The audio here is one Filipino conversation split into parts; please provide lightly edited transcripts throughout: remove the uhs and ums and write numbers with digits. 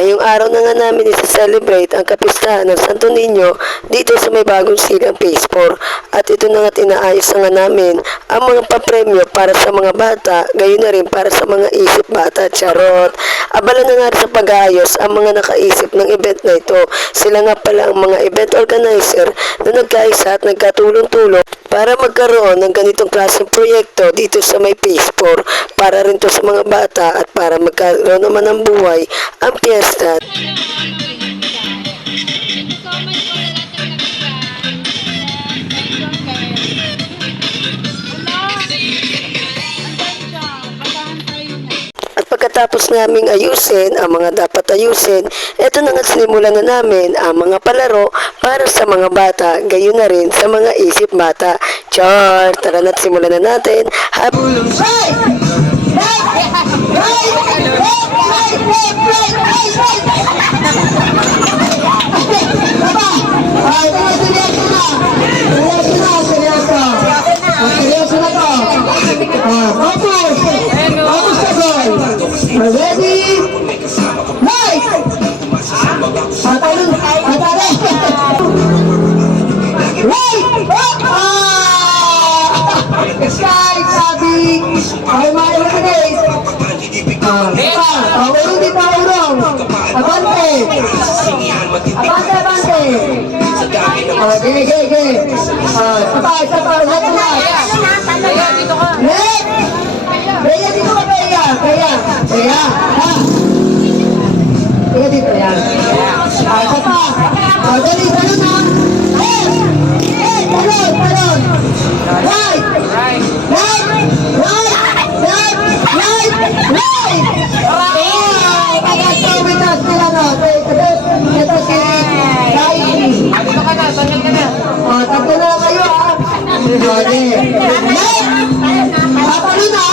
Ngayong araw na nga namin isa-celebrate ang kapistahan ng Santo Niño dito sa may bagong silang Phase 4. At ito na nga inaayos na nga namin ang mga papremyo para sa mga bata, gayon na rin para sa mga isip bata, charot. Abala na nga rin sa pag-aayos ang mga nakaisip ng event na ito. Sila nga pala ang mga event organizer na nagkaisa at nagkatulong-tulong para magkaroon ng ganitong klaseng proyekto dito sa may Phase 4 para rin to sa mga bata at para magkaroon naman ng buhay ang piyesta. At pagkatapos naming ayusin ang mga dapat ayusin, eto na nga sinimulan na namin ang mga palaro para sa mga bata, gayon na rin sa mga isip bata. Char! Tara na't simulan na natin. Ready? Right! Patalon! Patalon! Right! Sky! Sabi! Ay, mga ilagay! Meron dito urong! Abante! Abante, abante! Okay. Sabay! Lahat na! Dito ka! Kaya dito ka, kaya! Ha! Kaya dito, yan. Isa pa! Dali, talon na! Talon! Right! Pagkakawin sila, no? Ito si Kaini. Dito ka na, tanyan ka na. Tatlo na kayo, ha? Okay. Talon na!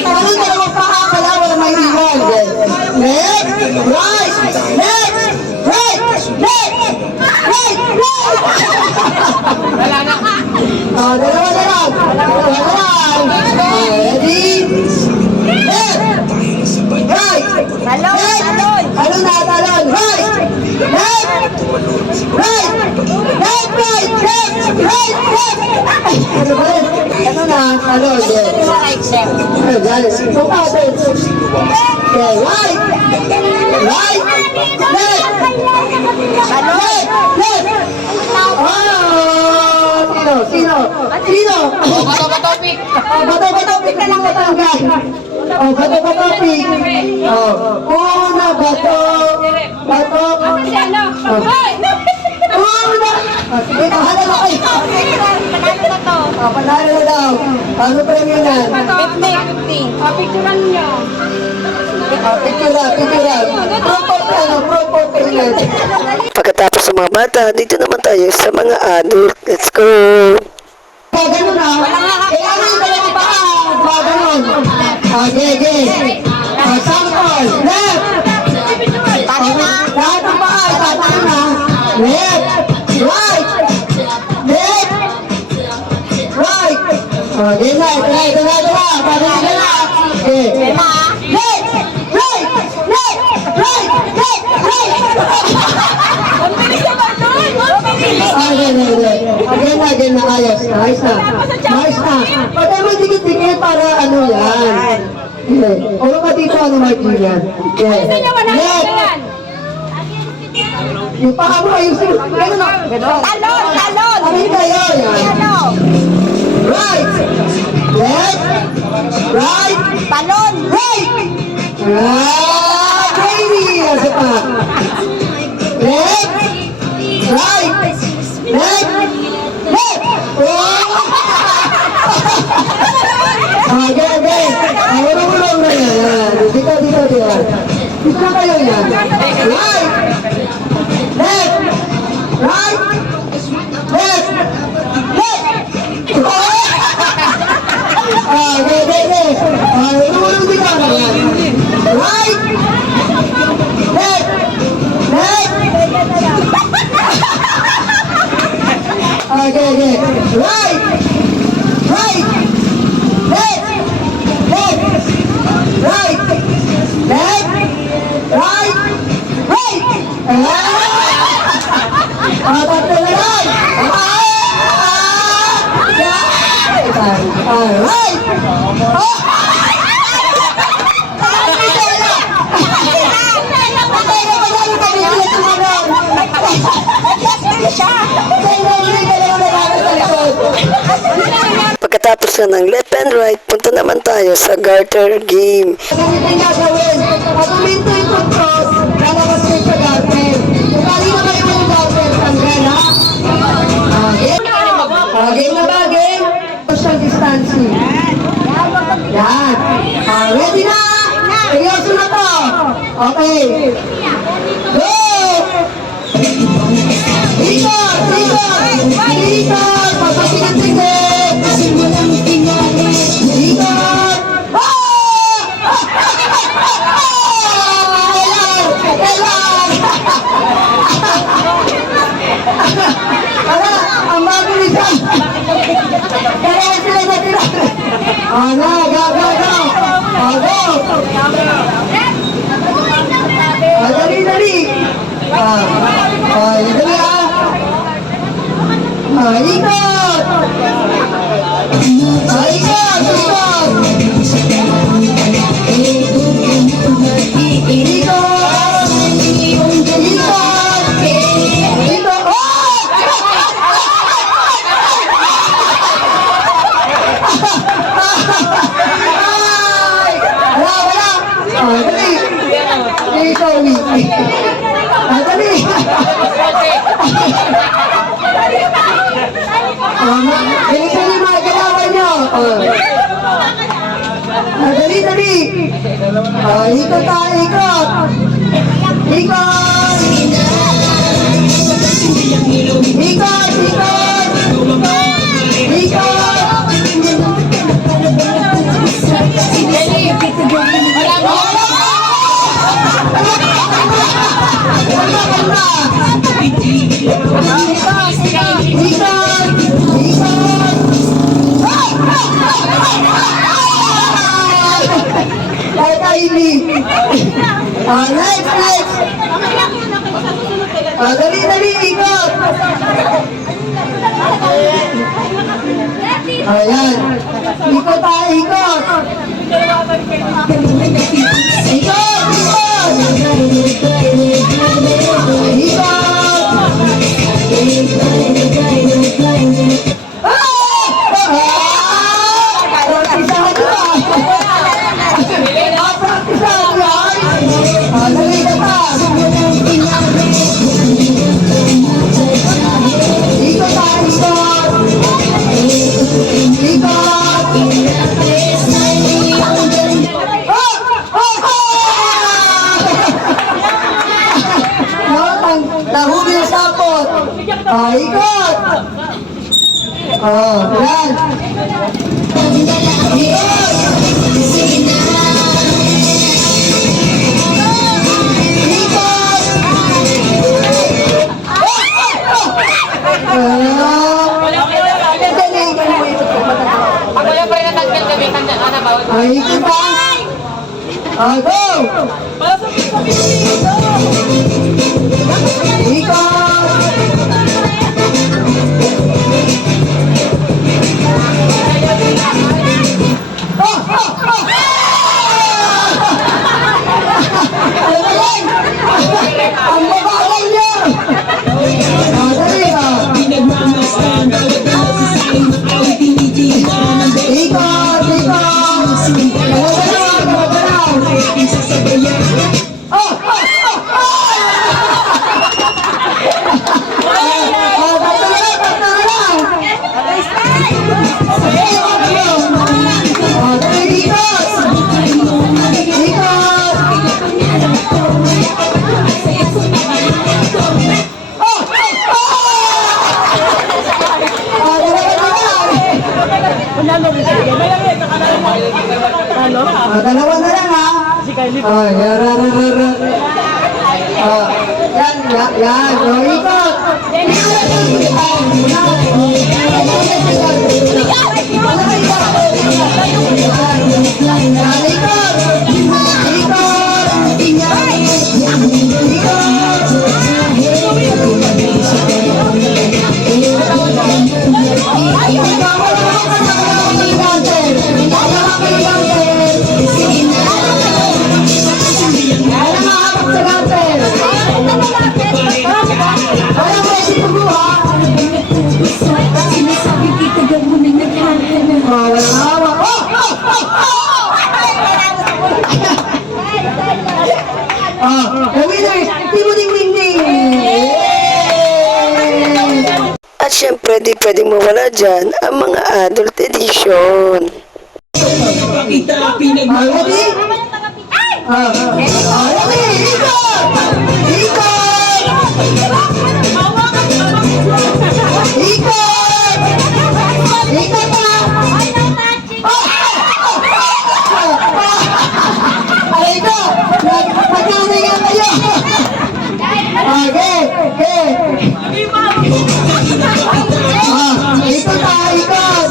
Talon na lang pakakala, wala may iwan. Left, right. Wala na. Dalawa na lang. Ready? Left, right. Talon. Right. Ano na? Talon. Sino? Bato-batopik na lang matanggal. Bato-batopik. Una, bato. Una. Sige, pahala na kayo. Panalo na daw. Ano premyo na? 50. Picturean niyo. Picturean. Proper. Pagkatapos sa mga bata, dito naman tayo sa mga adult. Let's go! Ganun na. Kailangan yung dalawang paa. Ganun. Okay. Sample. Left. Lahat ng paa. Tataan na. Left. Right. Okay na. Ito na. Pabalik ka na. Okay. Left. Again na, ayos. Nice na. Pwede mo dikit-dikit para ano yan. Puro ka dito, Martin yan. Left. Yung paa mo, ayusin. Talon. Amin kayo, yan. Right. Left. Right. Talon. Right. Baby. Asa pa. Left. Right. Left. Okay. Ulong na yan. Dito. Dito kayo yan. Right. Left. Right. Left. Okay. Ulong dito na yan. Right. Left. Okay. Right. Left. usapan ng left and right, punta naman tayo sa garter game. Ganito yung gagawin. Pag uminto yung control, lalabas kayo sa garter. Kung kanina kayo ng garter, tanggal ha? Game. Game na ba? Game? Social distancing. Yan. Ready na? Seryoso na to. Okay. Go! Ikot! Ikot! Ikot! Pagpatingin-tingin! Ikot! Ala, ang mabilisan! Kaya sila na sila! Ana, go, go, go! Go! Dali, dali! Dali ikot! Ikot! Dali! Ikot tayo, ikot! Ikot! Ikot! Next! Dali, ikot! Ayan. Ikot tayo, ikot! Nahuli yung sapot. Ikot. Yan. Ikot pa. Go. Ang babagal niya! Dali Ikot! Dalawa na lang ha. Yan. Ikot. Wala The winner is Timothy Wingding! At syempre, di pwedeng mawala dyan ang mga adult edition. Ready? Ready? Ikot! Ikot! Ikot! Ikot na! Aray ko! Nagkamay nga kayo! Okay, okay. Ikot na, ikot!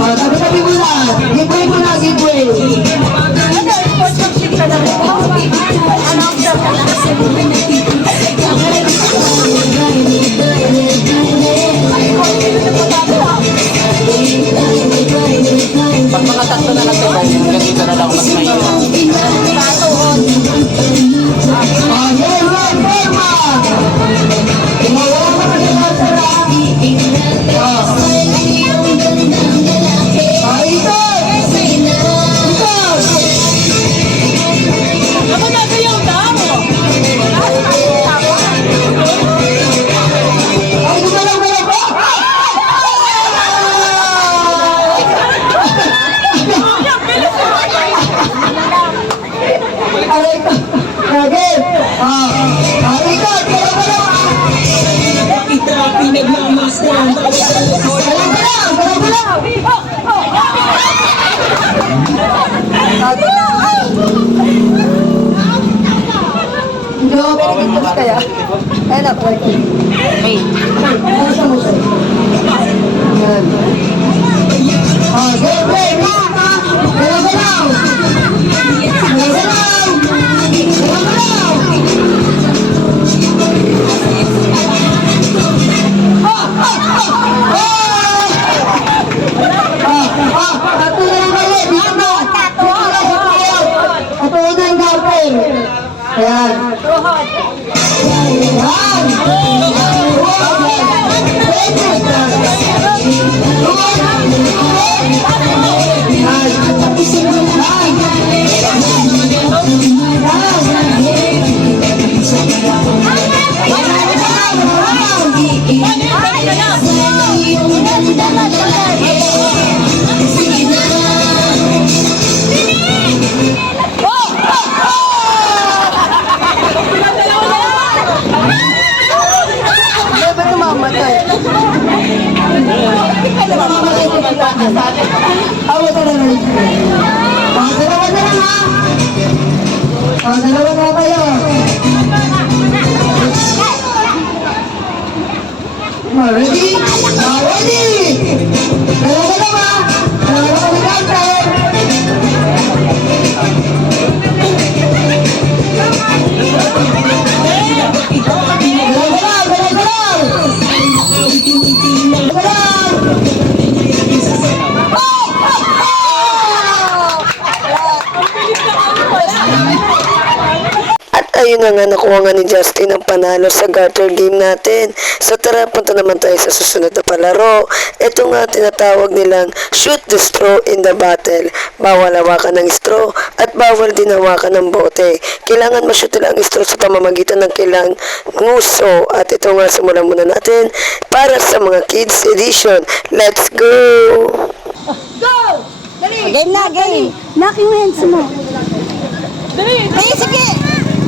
Tabi-tabi mo na. Giveaway mo na, giveaway. Pag mga tatlo na lang ito, hanggang dito na lang mas mahirap. Kaya, ayun na, pala ito. Ayun mo siya. Ayan. Go, play! Galaw-galaw! Galaw-galaw! Galaw-galaw! Tato na lang kayo! Dito na! Tato na yung garter! Ayan. Awat na lang. Dalawa na lang ha. Dalawa na kayo. Ready? Ready! Dalawa na ba? Dalawa na mag-counter. ayun na nga, nakuha nga ni Justin ang panalo sa garter game natin. So tara, punta naman tayo sa susunod na palaro. Ito nga tinatawag nilang shoot the straw in the battle. Bawal hawakan ng straw at bawal din hawakan ng bote. Kailangan ma-shoot nila ang straw sa pamamagitan ng kailang nguso. At ito nga, simulan muna natin para sa mga kids edition. Let's go! Go! Dali! Game na, game. Knock yung hands mo. Dali, sige.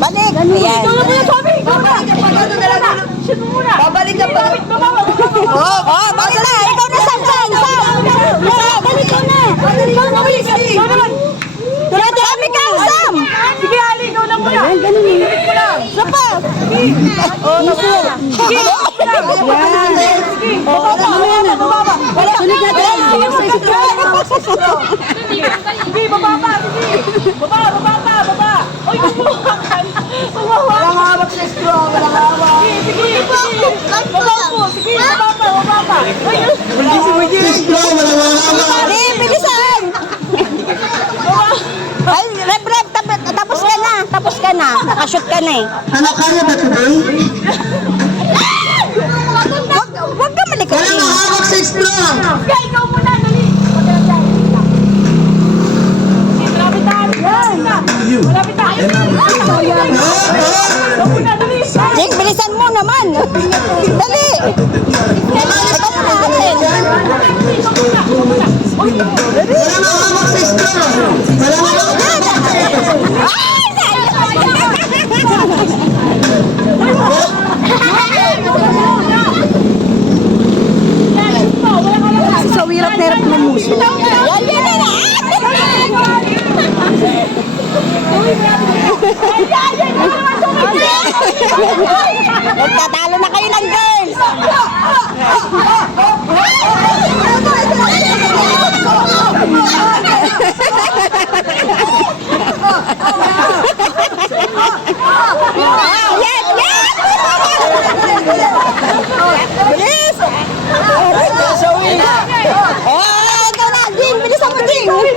Balik. Ayan. Ikaw na muna, Tommy! Ikaw na! Shoot mo muna. Babalik ka pa! Oh, balik na. Ikaw na, Sam. Dali ka na! Ikaw na, Wesley! Kami ka, Sam. Sige, Ali, ikaw na muna! Ganun eh! Isa pa. Oh, naku! Sige! Baba! Wala! Sulit na tayo! Sige, baba pa! Sige! Baba! Oy, kumawakan! Walang hawak sa straw! Walang hawak! Sige! Sige, baba pa! Oy, Dali, bilisan. Ay, rep, tapos ka na. Nakashoot ka na eh. Ano kaya ba today? Huwag ka malikot. Walang hawak sa straw! Ikaw muna, dali. Malapit tayo! Jake, bilisan mo naman. Dali. Ito muna atin. Walang hawak sa straw! Walang hawak! Sa wirap na hirap ng muso. Magtatalo na kayo ng girls. Yes! Bilis! Oh, ikaw na, Jing! Bilisan mo, Jing! Dali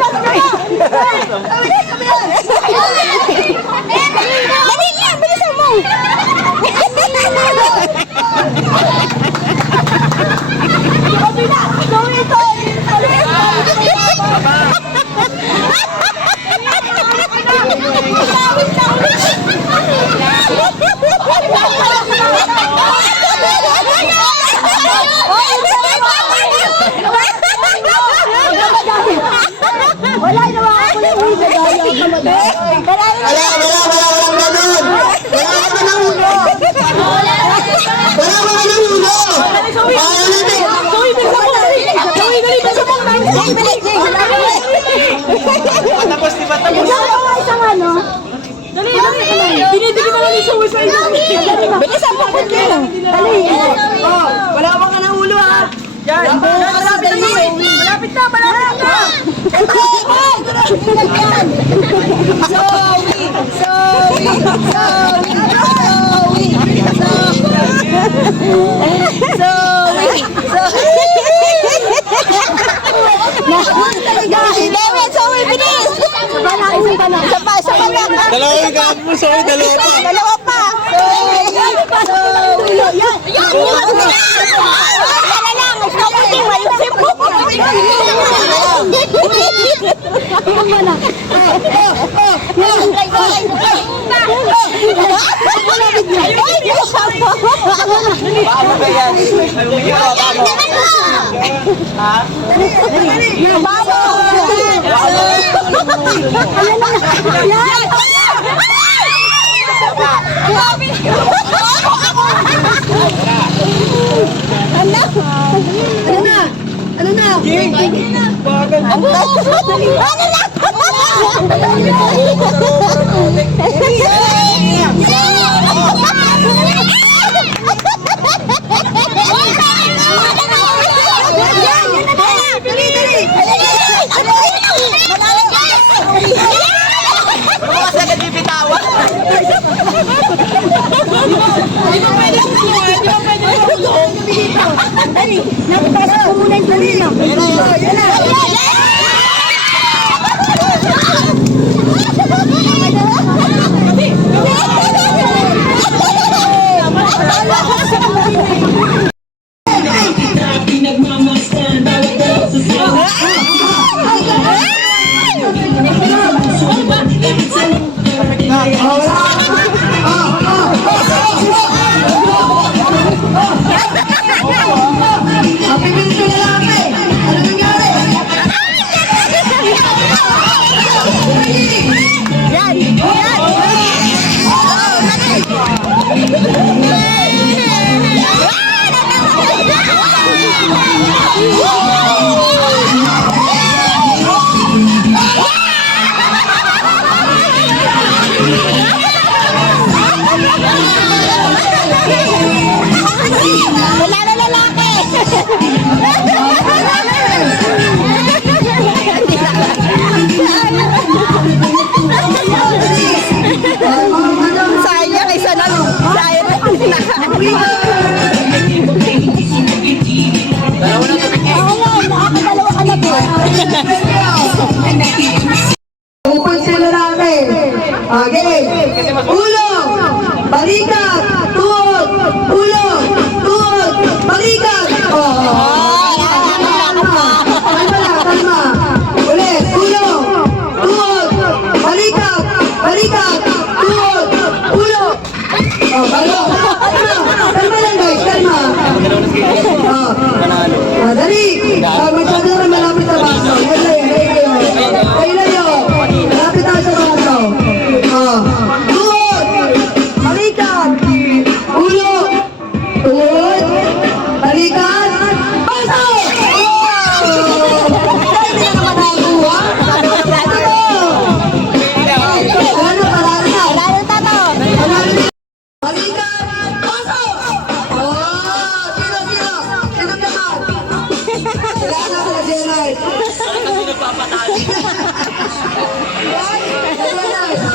niya! Bilisan mo! Wala naman ako na ulo. Walang ganun. Wala ka ng ulo. Wala ka ng ulo. Tapos di ba tapos? Dali. Dinidili ko lang yung suwi sa inyo. Bilisan mo, kundi! Dali. Wala ka ng ulo ha. Yan. Malapit na. Malapit na. Dalawang gag mo, sorry, Dalawa pa! Paano ba yan? Ano na? Dali, napapasok ko muna yung tulino. Yan na. Yan! Yan! Oh, lagay! Wala na lalaki! Sayang, isa na sayang na nakakadalawa ka na po. Upon sila natin. Okay. Ulo, balikat, tuhod, ulo, tuhod, balikat. Kalma. Ulit, ulo, tuhod, balikat, balikat, tuhod, ulo. Kalma lang guys, kalma. Dali. Masyado na malapit sa baso. Layo. Malapit tayo sa baso. Tuhod, balikat, ulo, tuhod, balikat, baso! Hindi na naman nakakuha. Wala na tato. Balikat, baso! Sino naman? Wala na pala, Jenay.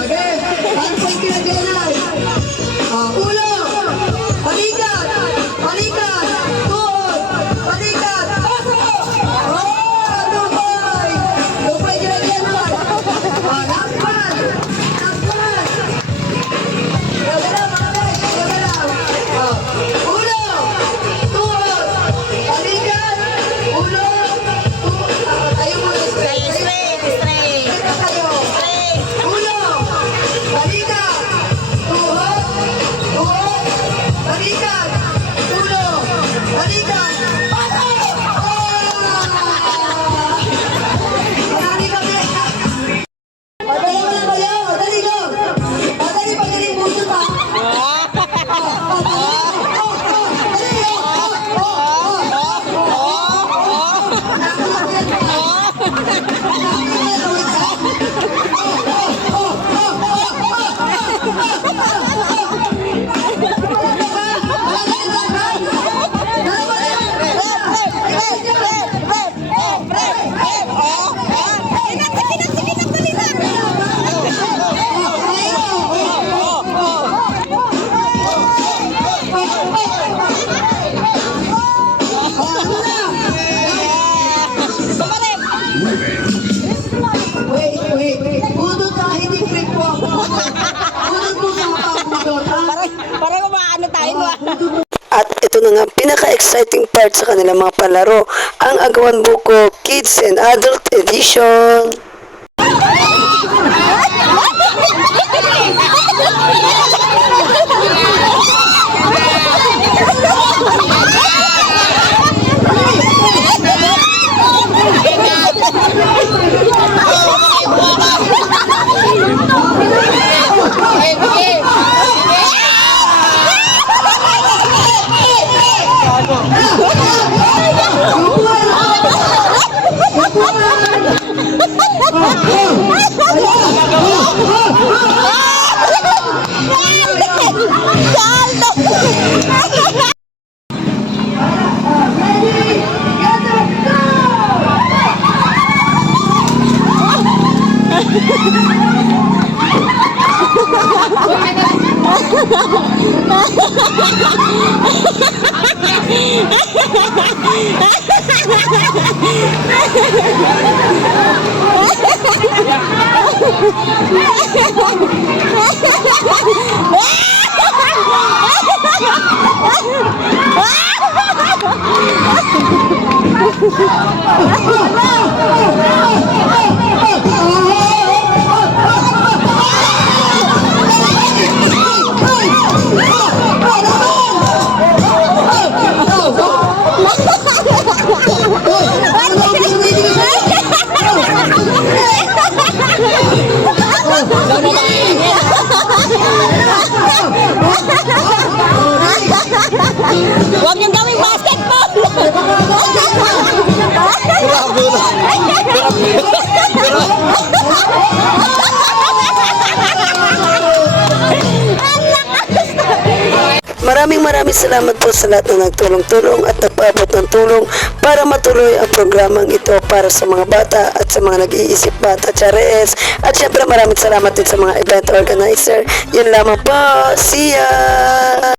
Okay. Answer kina Jenay. Ulo, balikat, tuhod, balikat, baso! Lupay! Lupay kina Jenay. Last one. Ulo, tuhod, balikat, ulo, tuhod. Ayaw mo na straight. Straight. Kayo. Ulo, balikat, tuhod, balikat, ulo, balikat, baso! Marami kami. Dali mo na kayo. Dali ko. Dali pagaling puso pa. Wait. Budot ka, hindi freak po ako. Budot mo sa mga budot, ha? Parang maano tayo. At ito na nga ang pinaka-exciting part sa kanilang mga palaro, ang Agawan Buko Kids and Adult Edition. Ano Maraming salamat po sa lahat na nagtulong-tulong at nagpaabot ng tulong para matuloy ang programang ito para sa mga bata at sa mga nag-iisip bata, Chares. At syempre maraming salamat din sa mga event organizer. Yun lamang po. See ya!